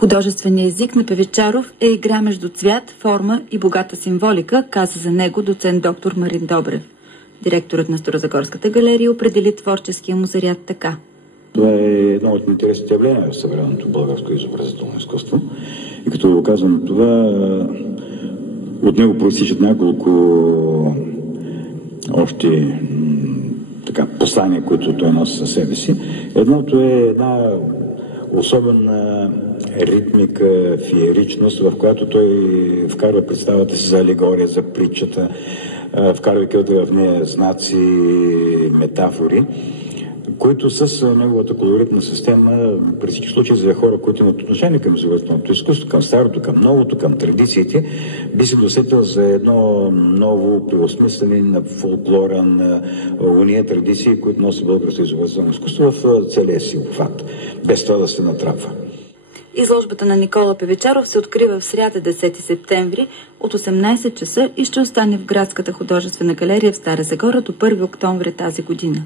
Художественият език на Певечаров е игра между цвят, форма и богата символика, каза за него доцент доктор Марин Добрев. Директорът на Старозагорската галерия определи творческия му заряд така. Това е едно от интересните явления в съвременното българско изобразително изкуство. И като го казвам това, от него проистичат няколко още послания, които той носи със себе си. Едното е една особена ритмика, фееричност, в която той вкарва представата си за алегория, за притчата, вкарвайки в нея знаци, метафори, които с неговата колоритна система, при всички случаи за хора, които имат отношение към изобразителното изкуство, към старото, към новото, към традициите, би се досетил за едно ново преосмислене на фолклора, на уния традиции, които носи българското изобразително изкуство в целия си обхват, без това да се натрапва. Изложбата на Никола Певечаров се открива в сряда 10 септември от 18 часа и ще остане в Градската художествена галерия в Стара Загора до 1 октомври тази година.